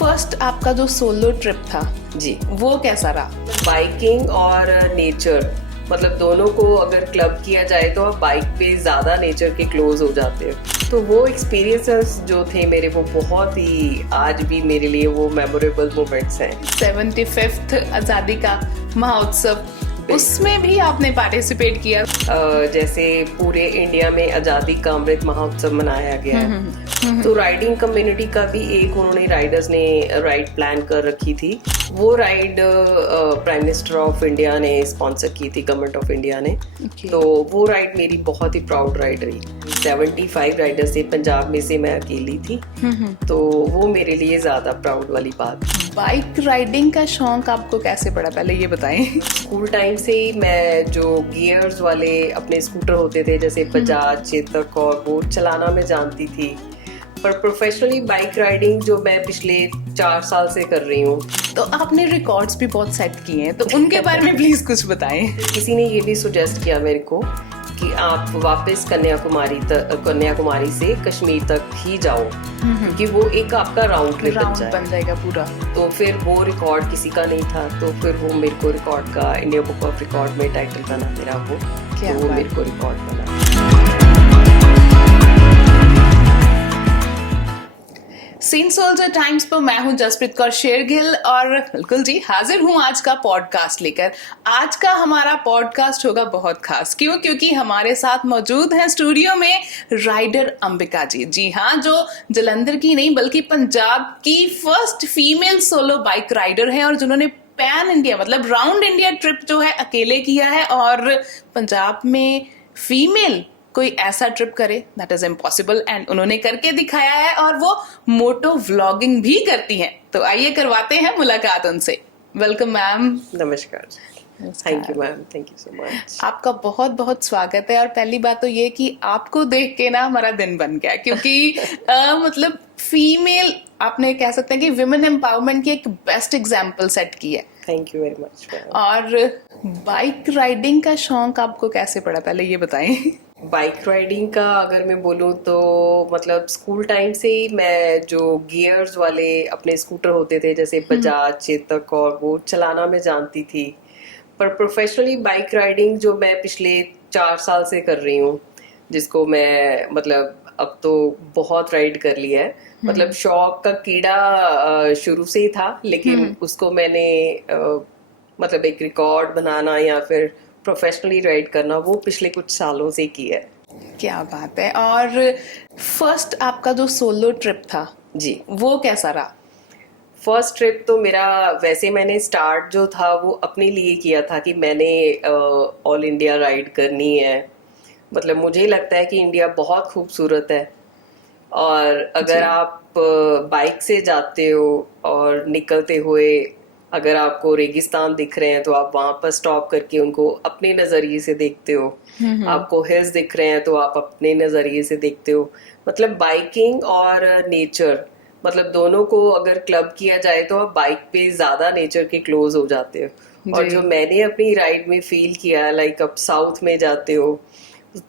First आपका जो solo trip था जी, वो कैसा रहा? बाइकिंग और नेचर मतलब दोनों को अगर क्लब किया जाए तो आप बाइक पे ज़्यादा नेचर के क्लोज हो जाते हो। तो वो एक्सपीरियंसेस जो थे मेरे, वो बहुत ही आज भी मेरे लिए वो मेमोरेबल मोमेंट्स हैं। 75th आज़ादी का महोत्सव, उसमें भी आपने पार्टिसिपेट किया? जैसे पूरे इंडिया में आज़ादी का अमृत महोत्सव मनाया गया है, तो राइडिंग कम्युनिटी का भी एक उन्होंने राइडर्स ने राइड प्लान कर रखी थी। वो ride prime minister of India ने स्पॉन्सर की थी, गवर्नमेंट ऑफ इंडिया ने। तो वो राइड मेरी बहुत ही प्राउड राइड रही। 75 राइडर्स थे, पंजाब में से मैं अकेली थी, तो वो मेरे लिए ज़्यादा प्राउड वाली बात। बाइक राइडिंग का शौक आपको कैसे पड़ा, पहले ये बताएं। स्कूल टाइम से ही मैं जो गियर्स वाले अपने स्कूटर होते थे जैसे बजाज, चेतक, और वो चलाना मैं जानती थी। पर प्रोफेशनली बाइक राइडिंग जो मैं पिछले 4 साल से कर रही हूँ। तो आपने रिकॉर्ड्स भी बहुत सेट किए हैं, तो उनके बारे में प्लीज कुछ बताएं। किसी ने ये भी सुजेस्ट किया मेरे को कि आप वापस कन्याकुमारी से कश्मीर तक ही जाओ, क्योंकि वो एक आपका राउंड ट्रिप बन जाएगा पूरा। तो फिर वो रिकॉर्ड किसी का नहीं था, तो फिर वो मेरे को रिकॉर्ड का इंडिया बुक ऑफ रिकॉर्ड में टाइटल बना मेरा वो, तो वो मेरे को रिकॉर्ड बना। सीन सोल्जर टाइम्स पर मैं हूं जसप्रीत कौर शेरगिल और बिल्कुल जी हाजिर हूं आज का पॉडकास्ट लेकर। आज का हमारा पॉडकास्ट होगा बहुत खास। क्यों? क्योंकि हमारे साथ मौजूद हैं स्टूडियो में राइडर अंबिका जी। जी हाँ, जो जालंधर की नहीं बल्कि पंजाब की first female solo bike rider हैं और जिन्होंने पैन इंडिया मतलब राउंड इंडिया ट्रिप जो है अकेले किया है। और पंजाब में फीमेल कोई ऐसा ट्रिप करे दैट इज इम्पॉसिबल, एंड उन्होंने करके दिखाया है। और वो मोटो व्लॉगिंग भी करती हैं। तो आइए करवाते हैं मुलाकात उनसे। Welcome ma'am. नमस्कार। Thank you ma'am, thank you so much. आपका बहुत बहुत स्वागत है। और पहली बात तो ये कि आपको देख के ना हमारा दिन बन गया, क्योंकि मतलब फीमेल आपने कह सकते हैं कि विमेन एम्पावरमेंट की एक बेस्ट एग्जाम्पल सेट की है। Thank you very much. और बाइक राइडिंग का शौक आपको कैसे पड़ा, पहले ये बताएं। बाइक राइडिंग का अगर मैं बोलूँ तो मतलब स्कूल टाइम से ही मैं जो गियर्स वाले अपने स्कूटर होते थे जैसे बजाज, चेतक, और वो चलाना मैं जानती थी। पर प्रोफेशनली बाइक राइडिंग जो मैं पिछले 4 साल से कर रही हूँ, जिसको मैं मतलब अब तो बहुत राइड कर लिया है। मतलब शौक का कीड़ा शुरू से ही था, लेकिन उसको मैंने मतलब एक रिकॉर्ड बनाना या फिर प्रोफेशनली राइड करना वो पिछले कुछ सालों से किया है। क्या बात है। और फर्स्ट आपका जो सोलो ट्रिप था जी, वो कैसा रहा? फर्स्ट ट्रिप तो मेरा वैसे मैंने स्टार्ट जो था वो अपने लिए किया था कि मैंने ऑल इंडिया राइड करनी है। मतलब मुझे लगता है कि इंडिया बहुत खूबसूरत है, और अगर आप बाइक से जाते हो और निकलते हुए अगर आपको रेगिस्तान दिख रहे हैं तो आप वहां पर स्टॉप करके उनको अपने नजरिए से देखते हो। आपको हिल्स दिख रहे हैं तो आप अपने नजरिए से देखते हो। मतलब बाइकिंग और नेचर मतलब दोनों को अगर क्लब किया जाए तो आप बाइक पे ज्यादा नेचर के क्लोज हो जाते हो। और जो मैंने अपनी राइड में फील किया, लाइक आप साउथ में जाते हो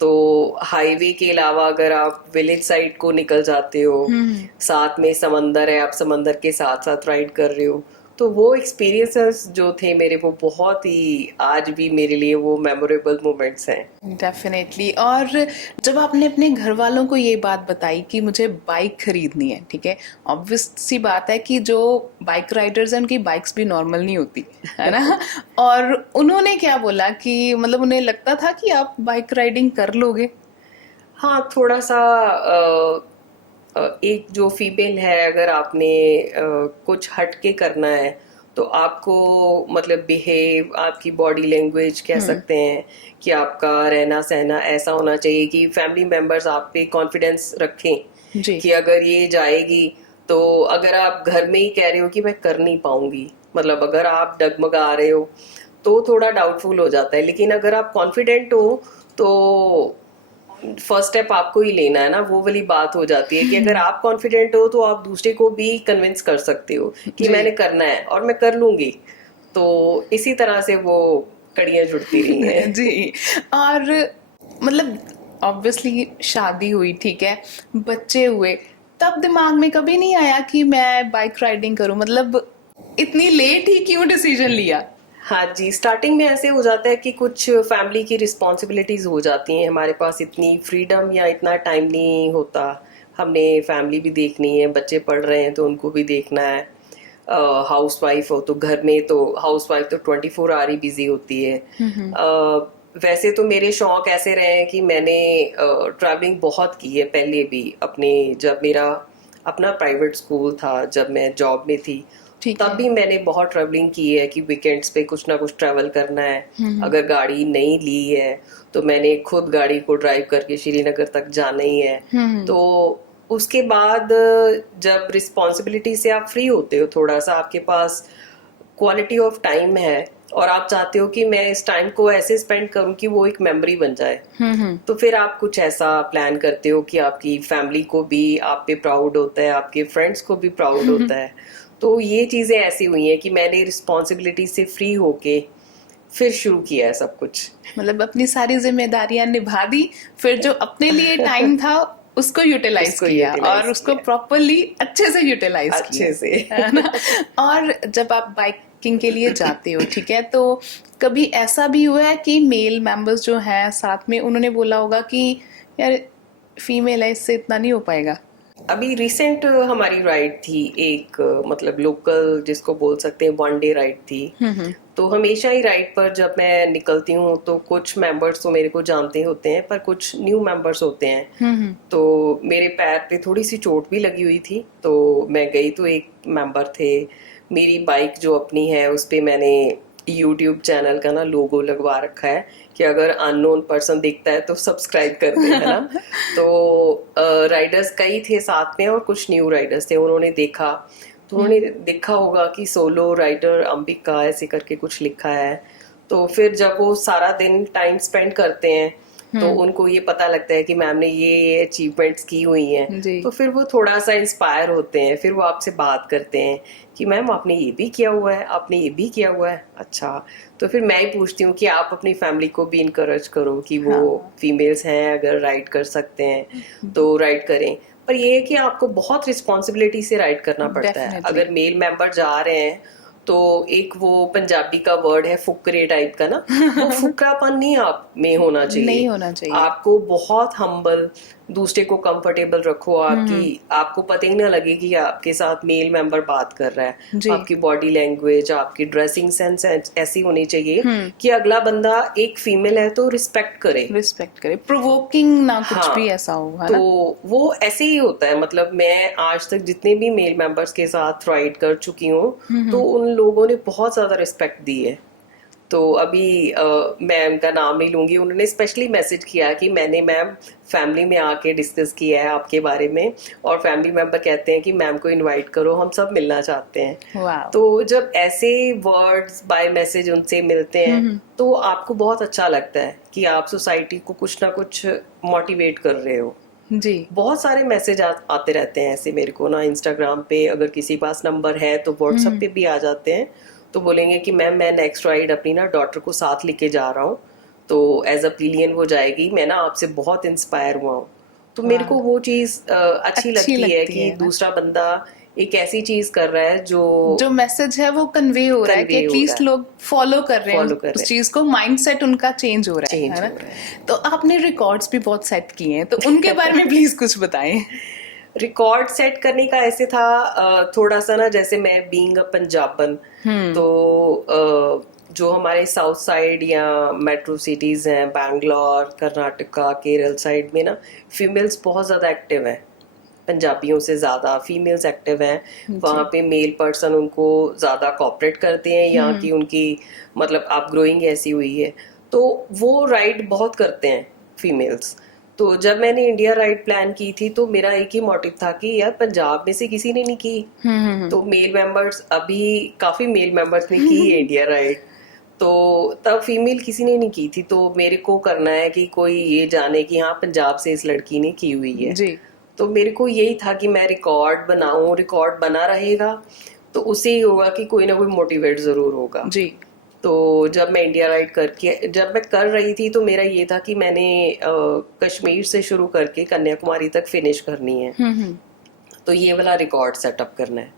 तो हाईवे के अलावा अगर आप विलेज साइड को निकल जाते हो, साथ में समंदर है, आप समंदर के साथ साथ राइड कर रहे हो, तो वो एक्सपीरियंसेस जो थे मेरे, वो बहुत ही आज भी मेरे लिए वो मेमोरेबल मोमेंट्स हैं। डेफिनेटली। और जब आपने अपने घर वालों को ये बात बताई कि मुझे बाइक खरीदनी है, ठीक है, ऑब्वियस सी बात है कि जो बाइक राइडर्स हैं उनकी बाइक्स भी नॉर्मल नहीं होती है ना। और उन्होंने क्या बोला कि मतलब उन्हें लगता था कि आप बाइक राइडिंग कर लोगे? हाँ, थोड़ा सा एक जो फीमेल है, अगर आपने कुछ हट के करना है तो आपको मतलब बिहेव, आपकी बॉडी लैंग्वेज कह सकते हैं कि आपका रहना सहना ऐसा होना चाहिए कि फैमिली मेंबर्स आप पे कॉन्फिडेंस रखें जी। कि अगर ये जाएगी तो अगर आप घर में ही कह रहे हो कि मैं कर नहीं पाऊंगी, मतलब अगर आप डगमगा रहे हो तो थोड़ा डाउटफुल हो जाता है। लेकिन अगर आप कॉन्फिडेंट हो तो फर्स्ट स्टेप आपको ही लेना है ना, वो वाली बात हो जाती है कि अगर आप कॉन्फिडेंट हो तो आप दूसरे को भी कन्विंस कर सकते हो कि मैंने करना है और मैं कर लूंगी। तो इसी तरह से वो कड़ियां जुड़ती रही हैं। जी। और मतलब ऑब्वियसली शादी हुई, ठीक है, बच्चे हुए, तब दिमाग में कभी नहीं आया कि मैं बाइक राइडिंग करूं? मतलब इतनी लेट ही क्यों डिसीजन लिया? हाँ जी, स्टार्टिंग में ऐसे हो जाता है कि कुछ फैमिली की रिस्पॉन्सिबिलिटीज हो जाती हैं, हमारे पास इतनी फ्रीडम या इतना टाइम नहीं होता। हमने फैमिली भी देखनी है, बच्चे पढ़ रहे हैं तो उनको भी देखना है। हाउस वाइफ हो तो घर में तो हाउस वाइफ तो 24 आवर ही बिजी होती है। वैसे तो मेरे शौक ऐसे रहे हैं कि मैंने ट्रैवलिंग बहुत की है पहले भी, अपने जब मेरा अपना प्राइवेट स्कूल था, जब मैं जॉब में थी तब भी मैंने बहुत ट्रैवलिंग की है कि वीकेंड्स पे कुछ ना कुछ ट्रैवल करना है। अगर गाड़ी नहीं ली है तो मैंने खुद गाड़ी को ड्राइव करके श्रीनगर तक जाना ही है। तो उसके बाद जब रिस्पॉन्सिबिलिटी से आप फ्री होते हो, थोड़ा सा आपके पास क्वालिटी ऑफ टाइम है और आप चाहते हो कि मैं इस टाइम को ऐसे स्पेंड करूं कि वो एक मेमोरी बन जाए, तो फिर आप कुछ ऐसा प्लान करते हो कि आपकी फैमिली को भी आप पे प्राउड होता है, आपके फ्रेंड्स को भी प्राउड होता है। तो ये चीजें ऐसी हुई हैं कि मैंने रिस्पॉन्सिबिलिटी से फ्री होके फिर शुरू किया है सब कुछ। मतलब अपनी सारी जिम्मेदारियां निभा दी, फिर जो अपने लिए टाइम था उसको यूटिलाइज किया और उसको प्रॉपरली अच्छे से यूटिलाइज किया, अच्छे से, है ना? और जब आप बाइकिंग के लिए जाते हो, ठीक है, तो कभी ऐसा भी हुआ है कि मेल मेंबर्स जो हैं साथ में उन्होंने बोला होगा कि यार फीमेल है, इससे इतना नहीं हो पाएगा? अभी रिसेंट हमारी राइड थी एक, मतलब लोकल जिसको बोल सकते हैं, 1 डे राइड थी। तो हमेशा ही राइड पर जब मैं निकलती हूँ तो कुछ मेंबर्स तो मेरे को जानते होते हैं, पर कुछ न्यू मेंबर्स होते हैं। तो मेरे पैर पे थोड़ी सी चोट भी लगी हुई थी, तो मैं गई तो एक मेंबर थे, मेरी बाइक जो अपनी है उस पे मैंने YouTube चैनल का ना लोगो लगवा रखा है कि अगर अननोन पर्सन दिखता है तो सब्सक्राइब कर दे, है ना। तो राइडर्स कई थे साथ में और कुछ न्यू राइडर्स थे, उन्होंने देखा तो उन्होंने देखा होगा कि सोलो राइडर अंबिका ऐसे करके कुछ लिखा है। तो फिर जब वो सारा दिन टाइम स्पेंड करते हैं तो उनको ये पता लगता है कि मैम ने ये अचीवमेंट्स की हुई हैं, तो फिर वो थोड़ा सा इंस्पायर होते हैं, फिर वो आपसे बात करते हैं कि मैम आपने ये भी किया हुआ है, आपने ये भी किया हुआ है। अच्छा, तो फिर मैं ही पूछती हूँ कि आप अपनी फैमिली को भी इनकरेज करो कि वो फीमेल्स हैं, अगर राइड कर सकते हैं तो राइड करें। पर ये है कि आपको बहुत रिस्पॉन्सिबिलिटी से राइड करना पड़ता है। अगर मेल मेंबर जा रहे हैं तो एक वो पंजाबी का वर्ड है फुकरे टाइप का ना, वो फुकरापन नहीं आप में होना चाहिए, नहीं होना चाहिए। आपको बहुत हम्बल, दूसरे को कंफर्टेबल रखो, आपको पता ही ना लगे कि आपके साथ मेल मेंबर बात कर रहा है। आपकी बॉडी लैंग्वेज, आपकी ड्रेसिंग सेंस ऐसी होनी चाहिए कि अगला बंदा एक फीमेल है तो रिस्पेक्ट करे, प्रोवोकिंग ना कुछ भी ऐसा हो, है ना? तो वो ऐसे ही होता है। मतलब मैं आज तक जितने भी मेल मेंबर्स के साथ राइड कर चुकी हूँ तो उन लोगों ने बहुत ज्यादा रिस्पेक्ट दी है। तो अभी मैं उनका नाम नहीं लूंगी, उन्होंने स्पेशली मैसेज किया कि मैंने मैम फैमिली में आके डिस्कस किया है आपके बारे में, और फैमिली मेंबर कहते हैं कि मैम को इनवाइट करो, हम सब मिलना चाहते हैं। तो जब ऐसे वर्ड्स बाय मैसेज उनसे मिलते हैं तो आपको बहुत अच्छा लगता है कि आप सोसाइटी को कुछ ना कुछ मोटिवेट कर रहे हो जी। बहुत सारे मैसेज आते रहते हैं ऐसे मेरे को ना, इंस्टाग्राम पे अगर किसी पास नंबर है तो व्हाट्सएप पे भी आ जाते हैं, तो बोलेंगे कि मैम मैं नेक्स्ट राइड अपनी ना डॉटर को साथ लेके जा रहा हूँ, तो एज अ पिलियन वो जाएगी, मैं ना आपसे बहुत इंस्पायर हुआ हूँ। तो मेरे को वो चीज अच्छी लगती है कि दूसरा बंदा एक ऐसी चीज कर रहा है जो मैसेज है वो कन्वे हो रहा है कि एटलीस्ट लोग फॉलो कर रहे हैं उस चीज को, माइंडसेट उनका चेंज हो रहा है ना। तो आपने रिकॉर्ड्स भी बहुत सेट किए हैं, तो उनके बारे में प्लीज कुछ बताएं। रिकॉर्ड सेट करने का ऐसे था थोड़ा सा ना, जैसे मैं बीइंग अ पंजाबन, तो जो हमारे साउथ साइड या मेट्रो सिटीज हैं, बैंगलोर, कर्नाटका, केरल साइड में ना फीमेल्स बहुत ज्यादा एक्टिव हैं, पंजाबियों से ज्यादा फीमेल्स एक्टिव हैं। वहाँ पे मेल पर्सन उनको ज्यादा कोऑपरेट करते हैं, यहाँ की उनकी मतलब आप ग्रोइंग ऐसी हुई है, तो वो राइड बहुत करते हैं फीमेल्स। तो जब मैंने इंडिया राइड प्लान की थी तो मेरा एक ही मोटिव था कि यार पंजाब में से किसी ने नहीं की, तो मेल मेंबर्स, अभी काफी मेल मेंबर्स ने की है इंडिया राइड, तो तब फीमेल किसी ने नहीं की थी, तो मेरे को करना है कि कोई ये जाने कि हाँ पंजाब से इस लड़की ने की हुई है जी। तो मेरे को यही था कि मैं रिकॉर्ड बनाऊं, रिकॉर्ड बना रहेगा तो उससे ही होगा कि कोई ना कोई मोटिवेट जरूर होगा जी। तो जब मैं इंडिया राइड करके जब मैं कर रही थी तो मेरा ये था कि मैंने कश्मीर से शुरू करके कन्याकुमारी तक फिनिश करनी है। तो ये वाला रिकॉर्ड सेटअप करना है,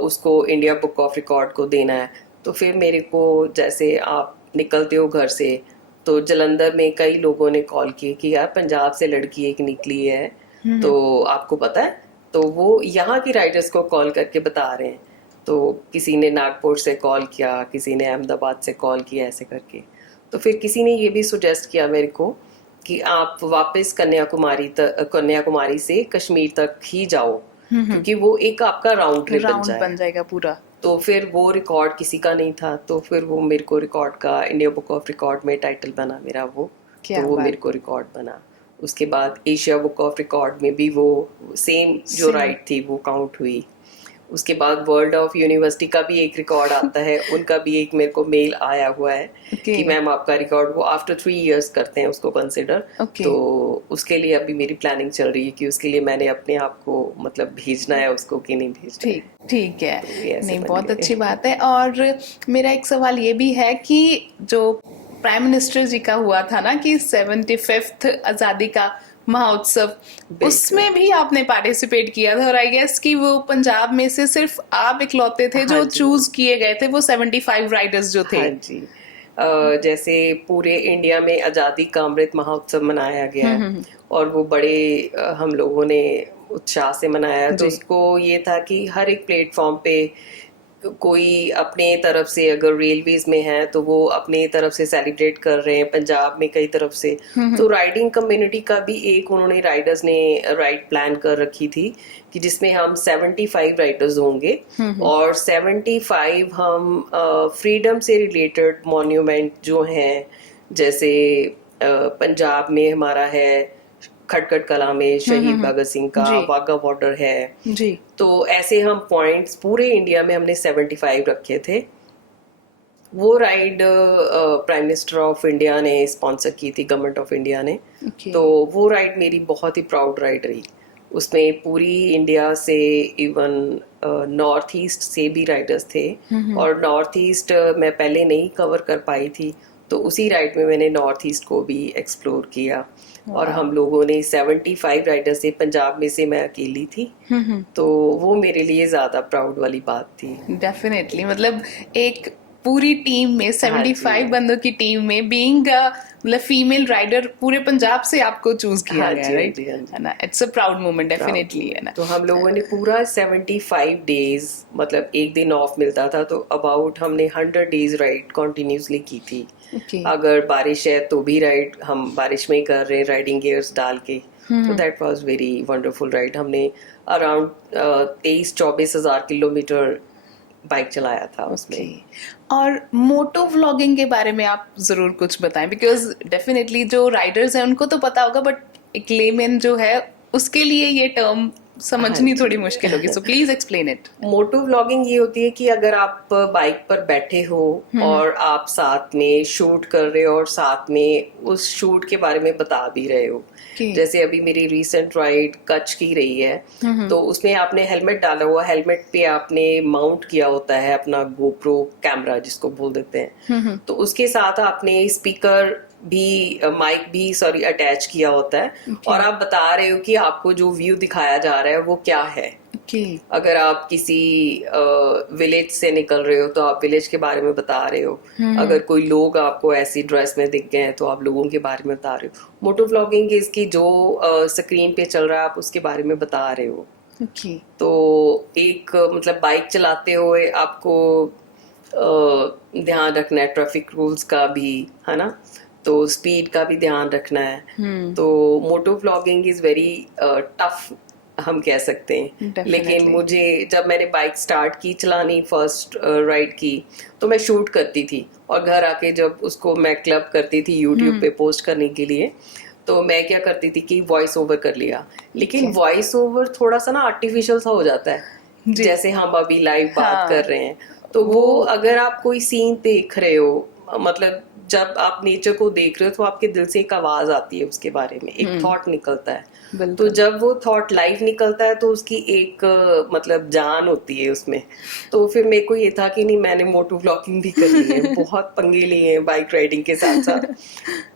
उसको इंडिया बुक ऑफ रिकॉर्ड को देना है। तो फिर मेरे को, जैसे आप निकलते हो घर से, तो जलंधर में कई लोगों ने कॉल किए कि यार पंजाब से लड़की एक निकली है, तो आपको पता है? तो वो यहाँ की राइडर्स को कॉल करके बता रहे हैं। तो किसी ने नागपुर से कॉल किया, किसी ने अहमदाबाद से कॉल किया, ऐसे करके। तो फिर किसी ने ये भी सुजेस्ट किया मेरे को कि आप वापस कन्याकुमारी से कश्मीर तक ही जाओ, क्योंकि वो एक आपका राउंड ट्रिप बन जाएगा पूरा। तो फिर वो रिकॉर्ड किसी का नहीं था, तो फिर वो मेरे को रिकॉर्ड का इंडिया बुक ऑफ रिकॉर्ड में टाइटल बना मेरा वो, तो वो मेरे को रिकॉर्ड बना। उसके बाद एशिया बुक ऑफ रिकॉर्ड में भी वो सेम जो राइड थी वो काउंट हुई। उसके बाद वर्ल्ड ऑफ यूनिवर्सिटी का भी एक रिकॉर्ड आता है, उनका भी एक मेरे को मेल आया हुआ है कि मैम आपका रिकॉर्ड, वो आफ्टर 3 years करते हैं उसको कंसिडर। तो उसके लिए अभी मेरी प्लानिंग चल रही है कि उसके लिए मैंने अपने आप को मतलब भेजना है उसको कि नहीं भेजना है। ठीक है, तो नहीं बहुत अच्छी बात है। और मेरा एक सवाल ये भी है कि जो प्राइम मिनिस्टर जी का हुआ था ना कि 75th आजादी का महोत्सव, उसमें भी आपने पार्टिसिपेट किया था, और आई गेस कि वो पंजाब में से सिर्फ आप इकलौते थे जो चूज किए गए थे, वो 75 राइडर्स जो थे। हाँ जी। जैसे पूरे इंडिया में आजादी का अमृत महोत्सव मनाया गया और वो बड़े हम लोगों ने उत्साह से मनाया। तो उसको ये था कि हर एक प्लेटफॉर्म पे कोई अपने तरफ से, अगर रेलवेज में है तो वो अपने तरफ से सेलिब्रेट कर रहे हैं, पंजाब में कई तरफ से। तो राइडिंग कम्युनिटी का भी एक उन्होंने, राइडर्स ने राइड प्लान कर रखी थी कि जिसमें हम 75 राइडर्स होंगे और 75 हम फ्रीडम से रिलेटेड मॉन्यूमेंट जो हैं, जैसे पंजाब में हमारा है खटकट कला में शहीद भगत सिंह का वाघा बॉर्डर है जी। तो ऐसे हम पॉइंट्स पूरे इंडिया में हमने 75 रखे थे। वो ride prime minister of India ने स्पॉन्सर की थी, गवर्नमेंट ऑफ इंडिया ने। तो वो राइड मेरी बहुत ही प्राउड राइड रही। उसमें पूरी इंडिया से, इवन नॉर्थ ईस्ट से भी राइडर्स थे, और नॉर्थ ईस्ट मैं पहले नहीं कवर कर पाई थी, तो उसी राइड में मैंने नॉर्थ ईस्ट को भी एक्सप्लोर किया। और हम लोगों ने 75 राइडर्स से, पंजाब में से मैं अकेली थी, तो वो मेरे लिए ज्यादा प्राउड वाली बात थी। डेफिनेटली, मतलब एक पूरी टीम में 75 बंदों की टीम में बीइंग मतलब फीमेल राइडर पूरे पंजाब से आपको चूज किया गया, राइट? है ना, it's a proud moment definitely, है ना। तो हम लोगों ने पूरा 75 डेज, मतलब एक दिन ऑफ मिलता था, तो अबाउट हमने 100 डेज राइड कंटिन्यूसली की थी। अगर बारिश है तो भी राइड हम बारिश में ही कर रहे हैं, राइडिंग गियर्स डाल के। तो that was very wonderful ride. हमने अराउंड 23-24 हजार किलोमीटर बाइक चलाया था उसमें। और मोटो व्लॉगिंग के बारे में आप जरूर कुछ बताएं, बिकॉज डेफिनेटली जो राइडर्स हैं उनको तो पता होगा, बट एक लेमैन जो है उसके लिए ये टर्म समझनी थोड़ी मुश्किल होगी, so please explain it. Moto vlogging ये होती है कि अगर आप बाइक पर बैठे हो और आप साथ में शूट कर रहे हो और साथ में उस शूट के बारे में बता भी रहे हो। जैसे अभी मेरी रीसेंट राइड कच्छ की रही है, तो उसमें आपने हेलमेट डाला हुआ, हेलमेट पे आपने माउंट किया होता है अपना गोप्रो कैमरा जिसको बोल देते हैं, तो उसके साथ आपने स्पीकर भी, माइक भी सॉरी अटैच किया होता है। और आप बता रहे हो कि आपको जो व्यू दिखाया जा रहा है वो क्या है। अगर आप किसी विलेज से निकल रहे हो तो आप विलेज के बारे में बता रहे हो। अगर कोई लोग आपको ऐसी ड्रेस में दिख गए हैं तो आप लोगों के बारे में बता रहे हो। मोटो व्लॉगिंग इसकी जो स्क्रीन पे चल रहा है आप उसके बारे में बता रहे हो। तो एक मतलब बाइक चलाते हुए आपको ध्यान रखना है ट्रैफिक रूल्स का भी, है ना, तो स्पीड का भी ध्यान रखना है। तो moto vlogging is very tough हम कह सकते हैं। लेकिन मुझे, जब मैंने बाइक स्टार्ट की चलानी, फर्स्ट राइड की, तो मैं शूट करती थी और घर आके जब उसको मैं क्लब करती थी यूट्यूब पे पोस्ट करने के लिए, तो मैं क्या करती थी कि वॉइस ओवर कर लिया। लेकिन वॉइस ओवर थोड़ा सा ना आर्टिफिशियल सा हो जाता है, जैसे हम अभी लाइव बात कर रहे हैं। तो वो अगर आप कोई सीन देख रहे हो, मतलब जब आप नेचर को देख रहे हो तो आपके दिल से एक आवाज आती है, उसके बारे में एक थॉट निकलता है। तो जब वो थॉट लाइव निकलता है तो उसकी एक मतलब जान होती है उसमें। तो फिर मेरे को ये था कि नहीं, मैंने मोटो व्लॉगिंग भी करनी है, बहुत पंगे लिए हैं बाइक राइडिंग के साथ साथ,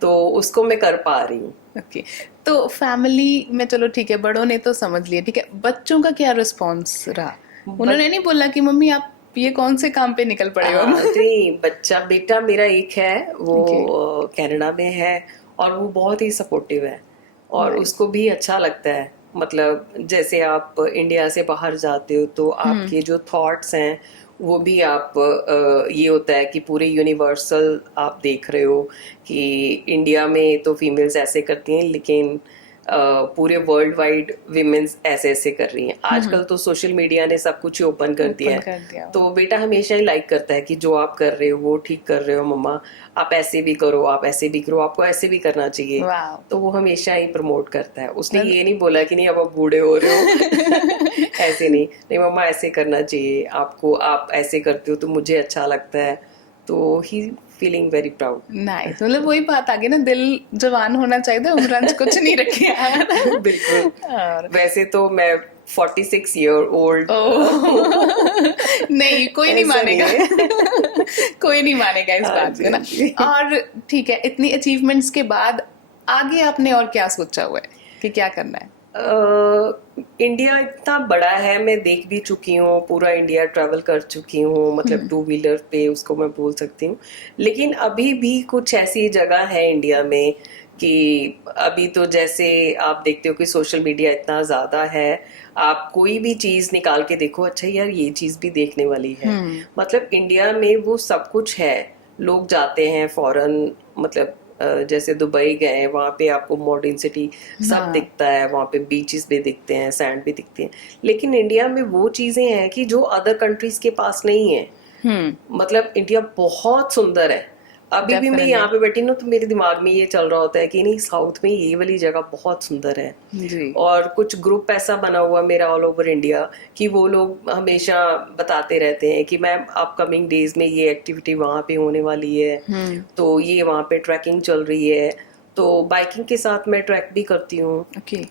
तो उसको मैं कर पा रही हूँ। ओके तो फैमिली में चलो ठीक है, बड़ों ने तो समझ लिया, ठीक है, बच्चों का क्या रिस्पॉन्स रहा? उन्होंने नहीं बोला कि मम्मी आप ये कौन से काम पे निकल पड़े हो? नहीं, बेटा मेरा एक है, वो कनाडा में है और वो बहुत ही सपोर्टिव है और उसको भी अच्छा लगता है। मतलब जैसे आप इंडिया से बाहर जाते हो तो आपके जो थॉट्स हैं वो भी आप ये होता है कि पूरे यूनिवर्सल आप देख रहे हो कि इंडिया में तो फीमेल्स ऐसे करती हैं, लेकिन पूरे वर्ल्ड वाइड विमेन्स ऐसे ऐसे कर रही हैं। आजकल तो सोशल मीडिया ने सब कुछ ओपन कर दिया है। तो बेटा हमेशा ही लाइक करता है कि जो आप कर रहे हो वो ठीक कर रहे हो मम्मा, आप ऐसे भी करो, आप ऐसे भी करो, आपको ऐसे भी करना चाहिए। तो वो हमेशा ही प्रमोट करता है। उसने ये नहीं बोला कि नहीं अब आप बूढ़े हो रहे हो ऐसे नहीं मम्मा ऐसे करना चाहिए आपको, आप ऐसे करते हो तो मुझे अच्छा लगता है। तो ही फीलिंग वेरी प्राउड। नाइस, मतलब वही बात आ गई ना, दिल जवान होना चाहिए, उम्र कुछ नहीं रखे यार। बिल्कुल। वैसे तो मैं 46 ईयर ओल्ड नहीं, कोई नहीं मानेगा कोई नहीं मानेगा इस बात को ना। और ठीक है, इतनी अचीवमेंट्स के बाद आगे आपने और क्या सोचा हुआ है कि क्या करना है? इंडिया इतना बड़ा है, मैं देख भी चुकी हूँ, पूरा इंडिया ट्रैवल कर चुकी हूँ, मतलब 2 व्हीलर पे उसको मैं बोल सकती हूँ। लेकिन अभी भी कुछ ऐसी जगह है इंडिया में कि अभी तो जैसे आप देखते हो कि सोशल मीडिया इतना ज्यादा है, आप कोई भी चीज निकाल के देखो, अच्छा यार ये चीज भी देखने वाली है। मतलब इंडिया में वो सब कुछ है। लोग जाते हैं फॉरेन, मतलब जैसे दुबई गए, वहाँ पे आपको मॉडर्न सिटी सब दिखता है, वहाँ पे बीचेस भी दिखते हैं, सैंड भी दिखते हैं। लेकिन इंडिया में वो चीजें हैं कि जो अदर कंट्रीज के पास नहीं है। मतलब इंडिया बहुत सुंदर है। अभी भी मैं यहाँ पे बैठी हूँ तो मेरे दिमाग में ये चल रहा होता है कि नहीं, साउथ में ये वाली जगह बहुत सुंदर है जी। और कुछ ग्रुप ऐसा बना हुआ मेरा ऑल ओवर इंडिया कि वो लोग हमेशा बताते रहते हैं कि मैम अपकमिंग डेज में ये एक्टिविटी वहाँ पे होने वाली है, तो ये वहाँ पे ट्रैकिंग चल रही है। तो बाइकिंग के साथ मैं ट्रैक भी करती हूँ।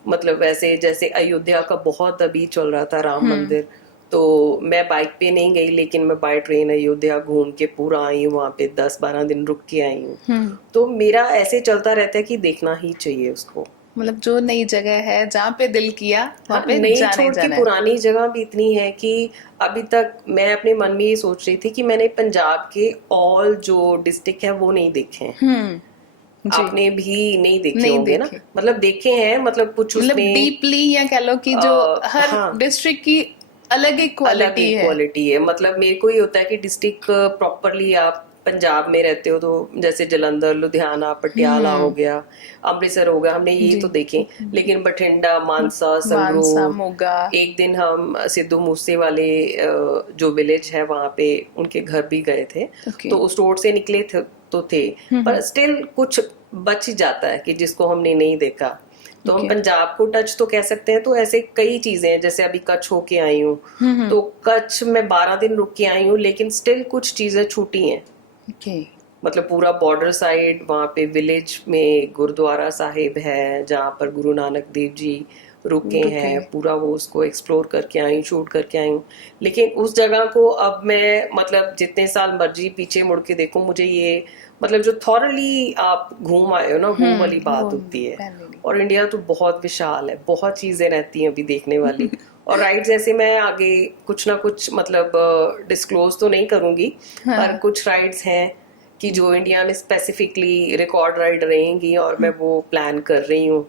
मतलब वैसे जैसे अयोध्या का बहुत अभी चल रहा था राम मंदिर, तो मैं बाइक पे नहीं गई, लेकिन मैं बाय ट्रेन अयोध्या घूम के पूरा आई हूँ, वहाँ पे 10-12 दिन रुक के आई हूँ। तो मेरा ऐसे चलता रहता है कि देखना ही चाहिए उसको। मतलब जो नई जगह है जहाँ पे दिल किया वहाँ पे नई जाने छोड़ के जाना है। पुरानी जगह भी इतनी है कि अभी तक मैं अपने मन में ये सोच रही थी कि मैंने पंजाब के ऑल जो डिस्ट्रिक्ट है वो नहीं देखे हैं। आपने भी नहीं देखे होंगे ना? मतलब देखे हैं, मतलब कुछ मतलब उसमें डीपली, या कह लो कि जो हर डिस्ट्रिक्ट की अलग एक क्वालिटी है। मतलब मेरे को ये होता है कि डिस्ट्रिक्ट प्रॉपरली आप पंजाब में रहते हो तो जैसे जलंधर, लुधियाना, पटियाला हो गया, अमृतसर हो गया, हमने ये तो देखे। लेकिन बठिंडा, मानसा, संगरूर, एक दिन हम सिद्धू मूसे वाले जो विलेज है वहां पे उनके घर भी गए थे। तो उस रोड से निकले थे तो थे, पर स्टिल कुछ बच ही जाता है कि जिसको हमने नहीं देखा। तो हम पंजाब को टच तो कह सकते हैं। तो ऐसे कई चीजें हैं, जैसे अभी कच्छ होके आई हूँ तो कच्छ में 12 दिन रुक के आई हूँ, लेकिन स्टिल कुछ चीजें छूटी हैं। मतलब पूरा बॉर्डर साइड वहाँ पे विलेज में गुरुद्वारा साहिब है जहाँ पर गुरु नानक देव जी रुके हैं, पूरा वो उसको एक्सप्लोर करके आई, शूट करके आई हूँ। लेकिन उस जगह को अब मैं मतलब जितने साल मर्जी पीछे मुड़ के देखूं, मुझे ये मतलब जो थॉरली आप घूम आए हो ना, वो वाली बात होती है। और इंडिया तो बहुत विशाल है, बहुत चीजें रहती हैं अभी देखने वाली। और राइड्स ऐसे मैं आगे कुछ ना कुछ मतलब डिस्क्लोज तो नहीं करूंगी, पर कुछ राइड्स हैं कि जो इंडिया में स्पेसिफिकली रिकॉर्ड राइड रहेंगी और मैं वो प्लान कर रही हूँ।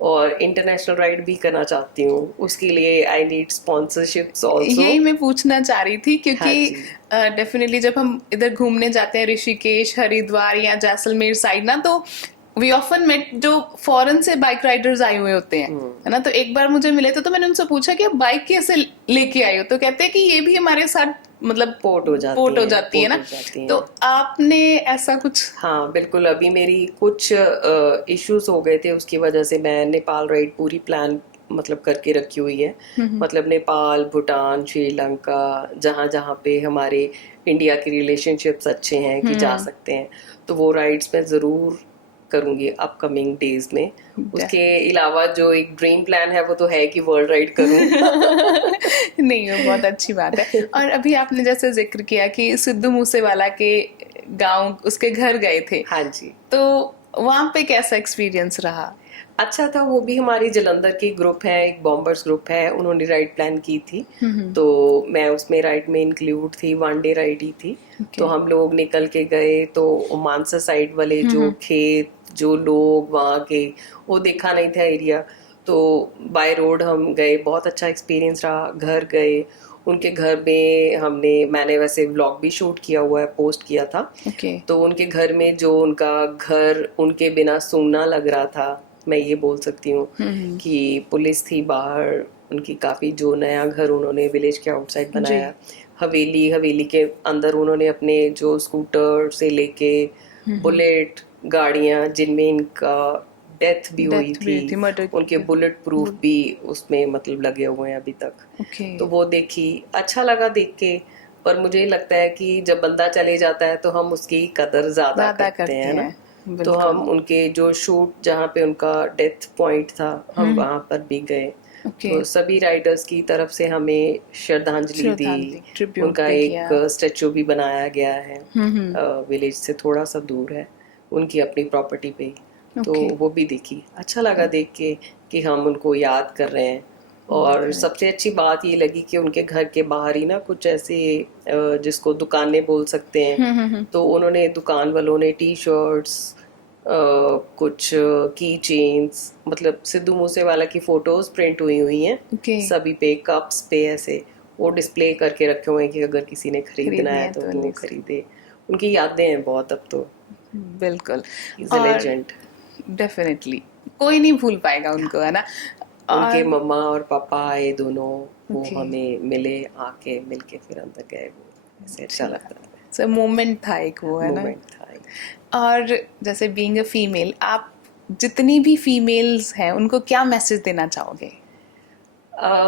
और इंटरनेशनल राइड भी करना चाहती हूँ, उसके लिए आई नीड स्पॉन्सरशिप्स आल्सो। यही मैं पूछना चाह रही थी, क्योंकि डेफिनेटली जब हम इधर घूमने जाते हैं ऋषिकेश, हरिद्वार या जैसलमेर साइड ना, तो वी ऑफन मेट जो फॉरेन से बाइक राइडर्स आए हुए होते हैं, है ना। तो एक बार मुझे मिले तो मैंने उनसे पूछा कि आप बाइक कैसे लेके आए हो, तो कहते हैं कि ये भी हमारे साथ मतलब पोर्ट हो जाती है ना। तो आपने ऐसा कुछ? हाँ बिल्कुल, अभी मेरी कुछ इश्यूज हो गए थे, उसकी वजह से मैं नेपाल राइड पूरी प्लान मतलब करके रखी हुई है। मतलब नेपाल, भूटान, श्रीलंका, जहाँ जहाँ पे हमारे इंडिया के रिलेशनशिप्स अच्छे हैं कि जा सकते हैं, तो वो राइड्स मैं ज़रूर करूँगी अपकमिंग डेज में। उसके अलावा जो एक ड्रीम प्लान है वो तो है कि वर्ल्ड राइड करूँ। नहीं, वो बहुत अच्छी बात है। और अभी आपने जैसे जिक्र किया कि सिद्धू मूसेवाला के गांव, उसके घर गए थे। हाँ जी। तो वहाँ पे कैसा एक्सपीरियंस रहा? अच्छा था। वो भी हमारी जलंधर की ग्रुप है, एक बॉम्बर्स ग्रुप है, उन्होंने राइड प्लान की थी, तो मैं उसमें राइड में इंक्लूड थी। 1 डे राइड ही थी। तो हम लोग निकल के गए, तो मानसा साइड वाले जो खेत, जो लोग वहाँ के, वो देखा नहीं था एरिया, तो बाय रोड हम गए। बहुत अच्छा एक्सपीरियंस रहा। घर गए, उनके घर में मैंने वैसे व्लॉग भी शूट किया हुआ है, पोस्ट किया था। तो उनके घर में जो उनका घर उनके बिना सूना लग रहा था, मैं ये बोल सकती हूँ कि पुलिस थी बाहर उनकी काफ़ी। जो नया घर उन्होंने विलेज के आउटसाइड बनाया, हवेली के अंदर उन्होंने अपने जो स्कूटर से लेके बुलेट गाड़ियाँ जिनमें इनका डेथ भी हुई थी, उनके बुलेट प्रूफ भी उसमें मतलब लगे हुए हैं अभी तक। तो वो देखी, अच्छा लगा देख के। पर मुझे लगता है कि जब बंदा चले जाता है तो हम उसकी कदर ज्यादा करते हैं ना। तो हम उनके जो शूट जहाँ पे उनका डेथ पॉइंट था, हम वहां पर भी गए। तो सभी राइडर्स की तरफ से हमें श्रद्धांजलि दी। उनका एक स्टेचू भी बनाया गया है, विलेज से थोड़ा सा दूर है, उनकी अपनी प्रॉपर्टी पे। तो वो भी देखी, अच्छा लगा देख के कि हम उनको याद कर रहे हैं। और सबसे अच्छी बात ये लगी कि उनके घर के बाहर ही ना कुछ ऐसे जिसको दुकानें बोल सकते हैं, तो उन्होंने दुकान वालों ने टी शर्ट्स, कुछ की चेन्स, मतलब सिद्धू मूसेवाला की फोटोज प्रिंट हुई हैं सभी पे, कप्स पे ऐसे वो डिस्प्ले करके रखे हुए हैं कि अगर किसी ने खरीदना है तो वो खरीदे। उनकी यादें हैं बहुत अब तो। बिल्कुल, लेजेंड। डेफिनेटली कोई नहीं भूल पाएगा उनको, है ना। उनके मम्मा और पापा आए दोनों, वो हमें मिले, आके मिलके फिर अंदर गए। वो ऐसे अच्छा लगता है। सो मोमेंट था एक, वो है ना। और जैसे बीइंग अ फीमेल, आप जितनी भी फीमेल्स हैं उनको क्या मैसेज देना चाहोगे?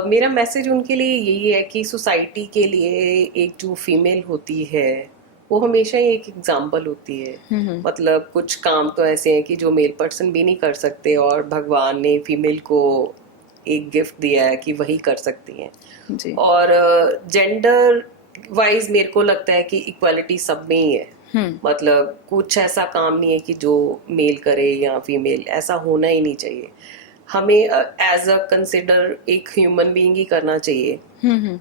मेरा मैसेज उनके लिए यही है कि सोसाइटी के लिए एक जो फीमेल होती है वो हमेशा ही एक एग्जाम्पल होती है। मतलब कुछ काम तो ऐसे हैं कि जो मेल पर्सन भी नहीं कर सकते, और भगवान ने फीमेल को एक गिफ्ट दिया है कि वही कर सकती हैं जी। और जेंडर वाइज मेरे को लगता है कि इक्वालिटी सब में ही है। मतलब कुछ ऐसा काम नहीं है कि जो मेल करे या फीमेल, ऐसा होना ही नहीं चाहिए। हमें एज अ कंसिडर एक ह्यूमन बीइंग ही करना चाहिए,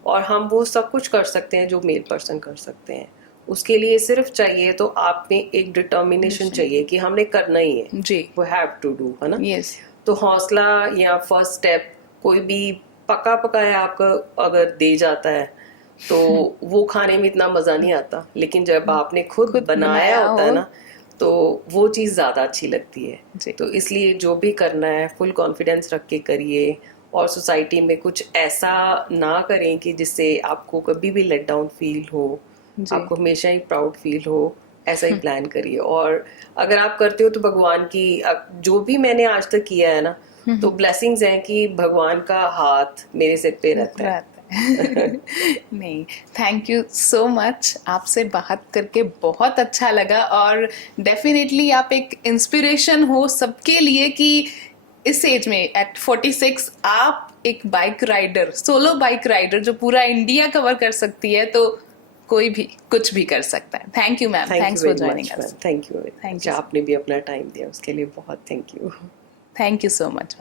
और हम वो सब कुछ कर सकते हैं जो मेल पर्सन कर सकते हैं। उसके लिए सिर्फ चाहिए तो आप में एक डिटर्मिनेशन चाहिए कि हमने करना ही है जी, वो हैव टू डू, है ना। yes. तो हौसला या फर्स्ट स्टेप कोई भी पका पकाया आपको अगर दे जाता है तो वो खाने में इतना मजा नहीं आता, लेकिन जब आपने खुद बनाया होता है ना, तो वो चीज़ ज़्यादा अच्छी लगती है। तो इसलिए जो भी करना है फुल कॉन्फिडेंस रख के करिए, और सोसाइटी में कुछ ऐसा ना करें कि जिससे आपको कभी भी लेट डाउन फील हो, आपको हमेशा ही प्राउड फील हो। ऐसा ही प्लान करिए। और अगर आप करते हो तो भगवान की, जो भी मैंने आज तक किया है ना, तो ब्लेसिंग्स हैं कि भगवान का हाथ मेरे सिर पे रहता है। नहीं, थैंक यू सो मच। आपसे बात करके बहुत अच्छा लगा, और डेफिनेटली आप एक इंस्पिरेशन हो सबके लिए कि इस एज में एट 46 आप एक bike rider, solo bike rider जो पूरा इंडिया कवर कर सकती है, तो कोई भी कुछ भी कर सकता है। Thank you ma'am, thanks for joining us. Thank you. आपने भी अपना टाइम दिया उसके लिए बहुत thank you. Thank you so much.